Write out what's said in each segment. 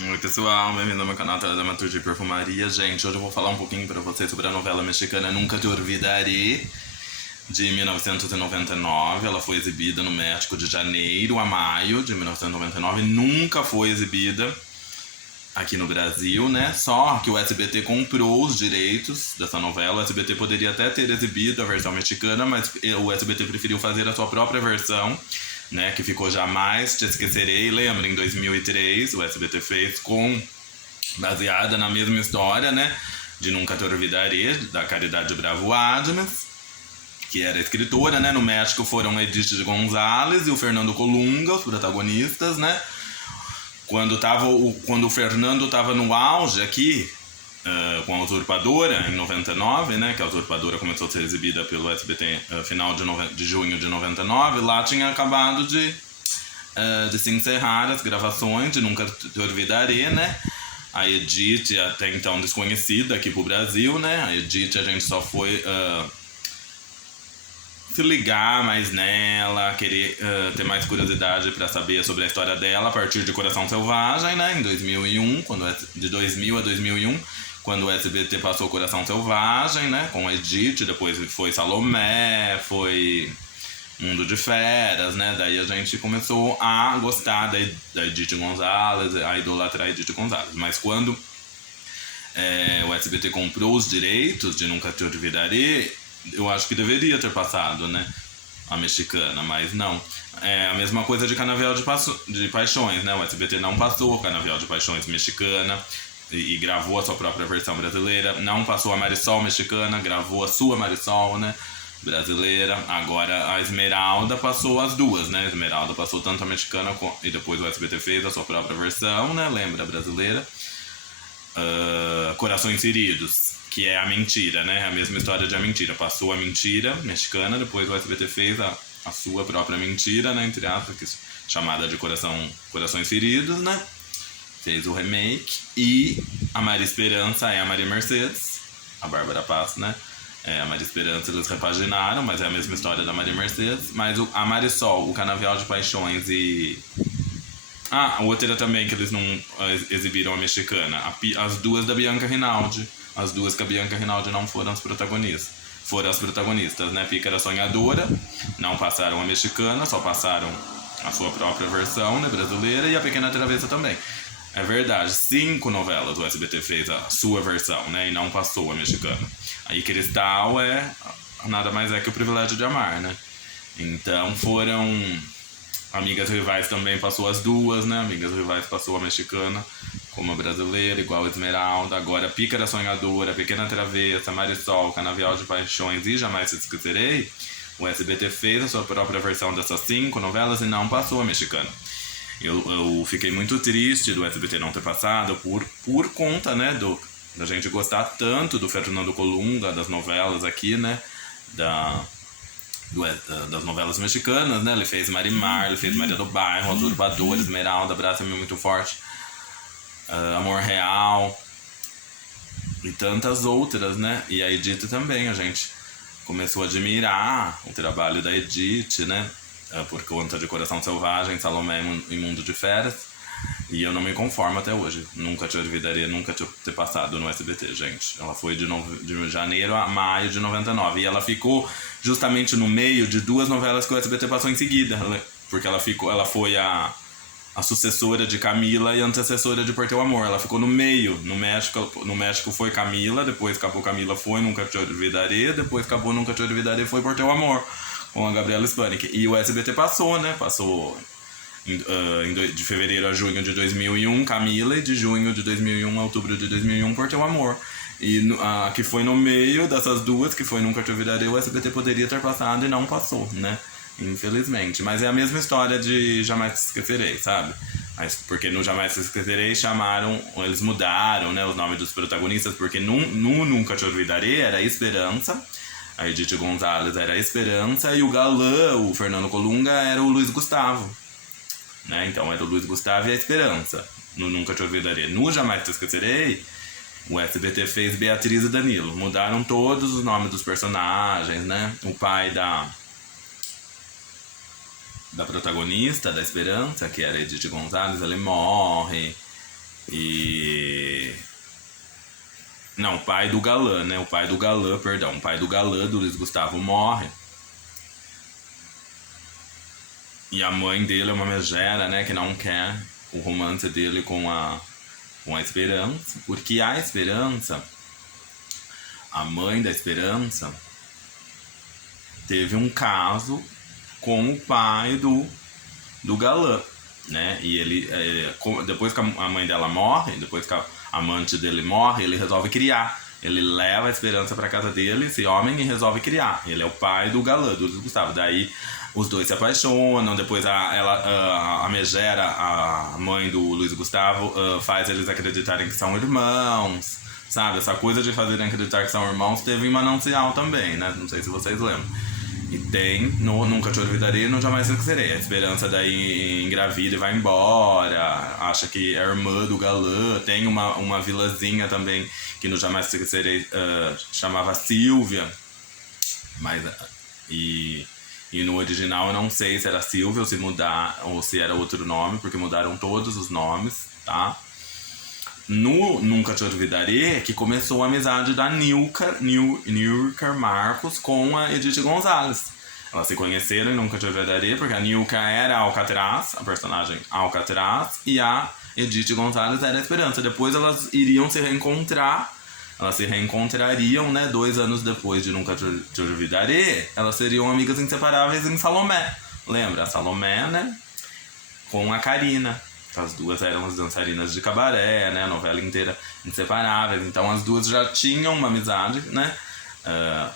Oi pessoal, bem-vindo ao meu canal Dramaturgia e Perfumaria. Gente, hoje eu vou falar um pouquinho pra vocês sobre a novela mexicana Nunca Te Olvidaré, de 1999. Ela foi exibida no México de janeiro a maio de 1999. Nunca foi exibida aqui no Brasil, né? Só que o SBT comprou os direitos dessa novela. O SBT poderia até ter exibido a versão mexicana, mas o SBT preferiu fazer a sua própria versão, né, que ficou Jamais Te Esquecerei. Lembra, em 2003 o SBT fez baseada na mesma história, né, de Nunca Te Olvidaré, da Caridade Bravo Adams, que era escritora, né. No México foram Edith de González e o Fernando Colunga, os protagonistas, né. Quando o Fernando estava no auge aqui, com a Usurpadora, em 99, né, que a Usurpadora começou a ser exibida pelo SBT final de junho de 99, lá tinha acabado de se encerrar as gravações de Nunca Te Olvidaré, né. A Edith, até então desconhecida aqui pro Brasil, né, a Edith a gente só foi se ligar mais nela, querer ter mais curiosidade para saber sobre a história dela a partir de Coração Selvagem, né, em 2001, de 2000 a 2001, quando o SBT passou Coração Selvagem, né, com a Edith. Depois foi Salomé, foi Mundo de Feras, né, daí a gente começou a gostar da Edith González, a idolatrar a Edith González. Mas quando o SBT comprou os direitos de Nunca Te Olvidaré, eu acho que deveria ter passado, né, a mexicana, mas não. É a mesma coisa de Canavial de Paixões, né, o SBT não passou Canavial de Paixões mexicana e gravou a sua própria versão brasileira. Não passou a Marisol mexicana, gravou a sua Marisol, né, brasileira. Agora a Esmeralda passou as duas, né, a Esmeralda passou tanto a mexicana e depois o SBT fez a sua própria versão, né, lembra, brasileira. Corações Feridos, que é a mentira, né? A mesma história de A Mentira. Passou a mentira mexicana, depois o SBT fez a sua própria mentira, né? Entre aspas, chamada de Corações Feridos, né? Fez o remake. E a Maria Esperança é a Maria Mercedes, a Bárbara Paz, né? A Maria Esperança eles repaginaram, mas é a mesma história da Maria Mercedes. Mas a Marisol, o Canavial de Paixões e... a outra também que eles não exibiram a mexicana. As duas da Bianca Rinaldi. As duas que a Bianca Rinaldi não foram as protagonistas. Foram as protagonistas, né? Pícara Sonhadora, não passaram a mexicana, só passaram a sua própria versão, né, brasileira, e a Pequena Travessa também. É verdade, 5 novelas o SBT fez a sua versão, né, e não passou a mexicana. Aí Cristal nada mais é que o Privilégio de Amar, né? Então foram... Amigas Rivais também passou as duas, né? Amigas Rivais passou a mexicana como a brasileira, igual a Esmeralda. Agora Pícara Sonhadora, Pequena Travessa, Marisol, Canavial de Paixões e Jamais Te Esquecerei. O SBT fez a sua própria versão dessas 5 novelas e não passou a mexicana. Eu fiquei muito triste do SBT não ter passado por conta, né, da gente gostar tanto do Fernando Colunga, das novelas aqui, né, das novelas mexicanas, né? Ele fez Marimar, ele fez Maria do Bairro, Usurpador, Esmeralda, Abraça-me Muito Forte, Amor Real e tantas outras, né? E a Edith também, a gente começou a admirar o trabalho da Edith, né? Por conta de Coração Selvagem, Salomé e Mundo de Feras. E eu não me conformo até hoje. Nunca Te Olvidaré, nunca ter passado no SBT, gente. Ela foi de janeiro a maio de 99. E ela ficou justamente no meio de 2 novelas que o SBT passou em seguida. Porque ela foi a sucessora de Camila e antecessora de Por Teu Amor. Ela ficou no meio. No México foi Camila, depois acabou Camila, foi Nunca Te Olvidaré, depois acabou Nunca Te Olvidaré, foi Por Teu Amor, com a Gabriela Spanik. E o SBT passou, né? Passou... de fevereiro a junho de 2001, Camila, e de junho de 2001 a outubro de 2001, Por Teu Amor. E que foi no meio dessas duas, que foi Nunca Te Olvidaré, o SBT poderia ter passado e não passou, né? Infelizmente. Mas é a mesma história de Jamais Te Esquecerei, sabe? Porque no Jamais Te Esquecerei eles mudaram, né, os nomes dos protagonistas, porque no Nunca Te Olvidaré era Esperança, a Edith González era Esperança, e o galã, o Fernando Colunga, era o Luiz Gustavo. Né? Então era o Luiz Gustavo e a Esperança no Nunca Te Olvidaré. No Jamais Te Esquecerei, o SBT fez Beatriz e Danilo. Mudaram todos os nomes dos personagens, né? O pai da protagonista, da Esperança, que era Edith González, ele morre. E... Não, o pai do galã, né? O pai do galã do Luiz Gustavo morre. E a mãe dele é uma megera, né? Que não quer o romance dele com a Esperança. Porque a Esperança, a mãe da Esperança, teve um caso com o pai do galã, né? E ele, depois que a mãe dela morre, depois que a amante dele morre, ele resolve criar. Ele leva a Esperança pra casa dele, esse homem, e resolve criar. Ele é o pai do galã, do Luiz Gustavo. Daí os dois se apaixonam, depois a megera, a mãe do Luiz Gustavo, faz eles acreditarem que são irmãos, sabe? Essa coisa de fazerem acreditar que são irmãos teve em Manancial também, né? Não sei se vocês lembram. E tem no Nunca Te Olvidarei, no Jamais Te Esquecerei. A Esperança daí engravida e vai embora, acha que é irmã do galã. Tem uma vilazinha também que no Jamais Te Esquecerei chamava Silvia. Mas, e no original eu não sei se era Silvia ou se mudar, ou se era outro nome, porque mudaram todos os nomes, tá? No Nunca Te Olvidarei que começou a amizade da Nilka Marcos com a Edith Gonzalez. Elas se conheceram em Nunca Te Olvidarei porque a Nilka era a Alcatraz, a personagem Alcatraz, e a Edith Gonzalez era a Esperança. Depois elas iriam se reencontrar, elas se reencontrariam, né, 2 anos depois de Nunca Te Olvidarei. Elas seriam amigas inseparáveis em Salomé. Lembra? A Salomé, né, com a Karina. As duas eram as dançarinas de cabaré, né? A novela inteira inseparáveis. Então as duas já tinham uma amizade, né?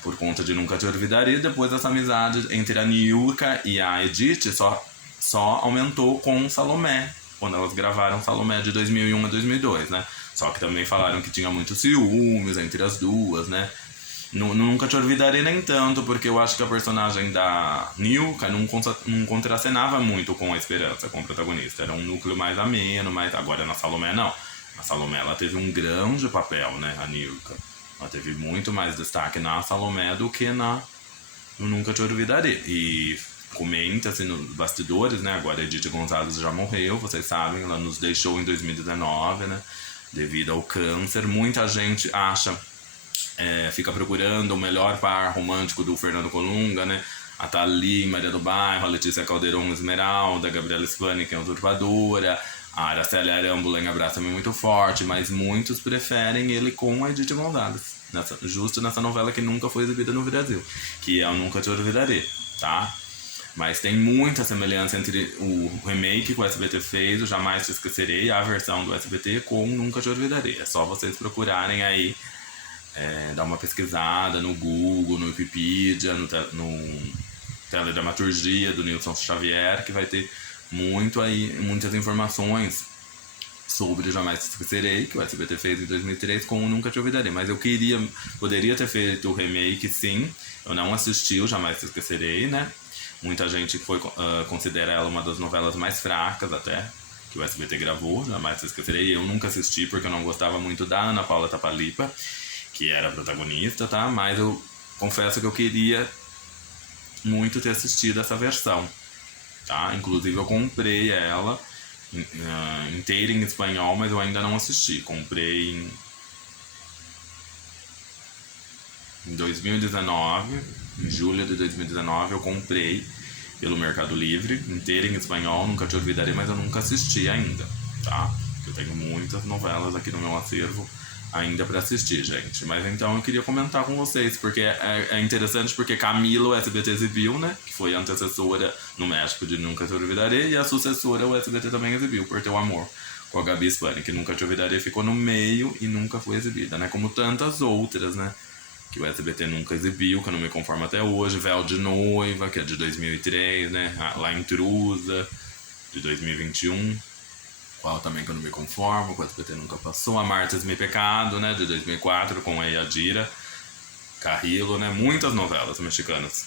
Por conta de Nunca Te Olvidarei. Depois essa amizade entre a Nilka e a Edith só aumentou com Salomé, quando elas gravaram Salomé de 2001 a 2002, né? Só que também falaram que tinha muitos ciúmes entre as duas, né? Nunca Te Olvidarei nem tanto, porque eu acho que a personagem da Nilka não contracenava muito com a Esperança, com o protagonista. Era um núcleo mais ameno, mas agora na Salomé não. Na Salomé ela teve um grande papel, né, a Nilka. Ela teve muito mais destaque na Salomé do que no Nunca Te Olvidarei. E comenta-se nos bastidores, né, agora a Edith Gonzalez já morreu, vocês sabem, ela nos deixou em 2019, né, devido ao câncer. Muita gente acha... fica procurando o melhor par romântico do Fernando Colunga, né? A Thalie, Maria do Bairro, a Letícia Calderon, Esmeralda, a Gabriela Spani, que é a Usurpadora, a Araceli Arámbula em Abraça-me Muito Forte, mas muitos preferem ele com a Edith Gonzalez, justo nessa novela que nunca foi exibida no Brasil, que é o Nunca Te Olvidarei, tá? Mas tem muita semelhança entre o remake que o SBT fez, o Jamais Te Esquecerei, a versão do SBT com Nunca Te Olvidarei. É só vocês procurarem aí, dar uma pesquisada no Google, no Wikipedia, no Teledramaturgia do Nilson Xavier, que vai ter muitas informações sobre Jamais Te Esquecerei, que o SBT fez em 2003 com o Nunca Te Olvidarei. Mas eu poderia ter feito o remake, sim. Eu não assisti o Jamais Te Esquecerei, né? Muita gente considera ela uma das novelas mais fracas até que o SBT gravou, Jamais Te Esquecerei. Eu nunca assisti porque eu não gostava muito da Ana Paula Tapalipa, que era a protagonista, tá? Mas eu confesso que eu queria muito ter assistido essa versão, tá? Inclusive eu comprei ela inteira em espanhol, mas eu ainda não assisti. Comprei em 2019, em julho de 2019, eu comprei pelo Mercado Livre, inteira em espanhol, Nunca Te Olvidarei, mas eu nunca assisti ainda, tá? Eu tenho muitas novelas aqui no meu acervo ainda pra assistir, gente. Mas então eu queria comentar com vocês, porque é interessante porque Camila o SBT exibiu, né? Que foi a antecessora no México de Nunca Te Olvidarei, e a sucessora o SBT também exibiu, Por Teu Amor, com a Gabi Spani, que Nunca Te Olvidarei ficou no meio e nunca foi exibida, né? Como tantas outras, né? Que o SBT nunca exibiu, que eu não me conformo até hoje. Véu de Noiva, que é de 2003, né? La Intrusa, de 2021. Qual também que eu não me conformo, que o SBT nunca passou. A Martas Me Pecado, né, de 2004, com a Yadira Carrillo, né, muitas novelas mexicanas.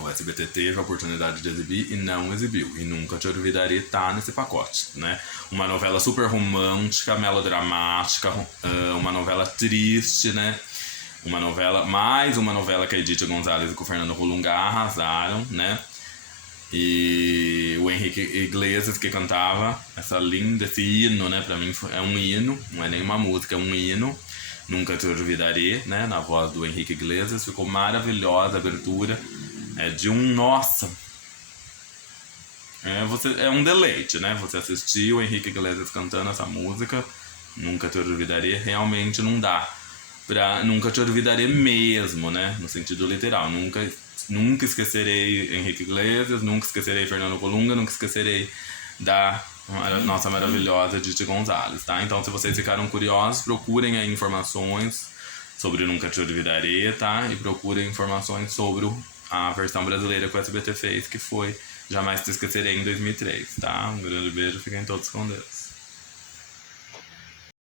O SBT teve a oportunidade de exibir e não exibiu. E Nunca Te Olvidarei tá nesse pacote, né. Uma novela super romântica, melodramática, uma novela triste, né. Mais uma novela que a Edith Gonzalez e que o Fernando Colunga arrasaram, né. E o Henrique Iglesias que cantava esse hino, né? Pra mim é um hino, não é nenhuma música, é um hino. Nunca Te Olvidaré, né? Na voz do Henrique Iglesias. Ficou maravilhosa a abertura. É de um... Nossa! É um deleite, né? Você assistir o Henrique Iglesias cantando essa música, Nunca Te Olvidaré, realmente não dá pra... Nunca Te Olvidaré mesmo, né? No sentido literal. Nunca esquecerei Henrique Iglesias, nunca esquecerei Fernando Colunga, nunca esquecerei da nossa maravilhosa Didi Gonzalez, tá? Então, se vocês ficaram curiosos, procurem aí informações sobre o Nunca Te Olvidaré, tá? E procurem informações sobre a versão brasileira que o SBT fez, que foi Jamais Te Esquecerei em 2003, tá? Um grande beijo, fiquem todos com Deus.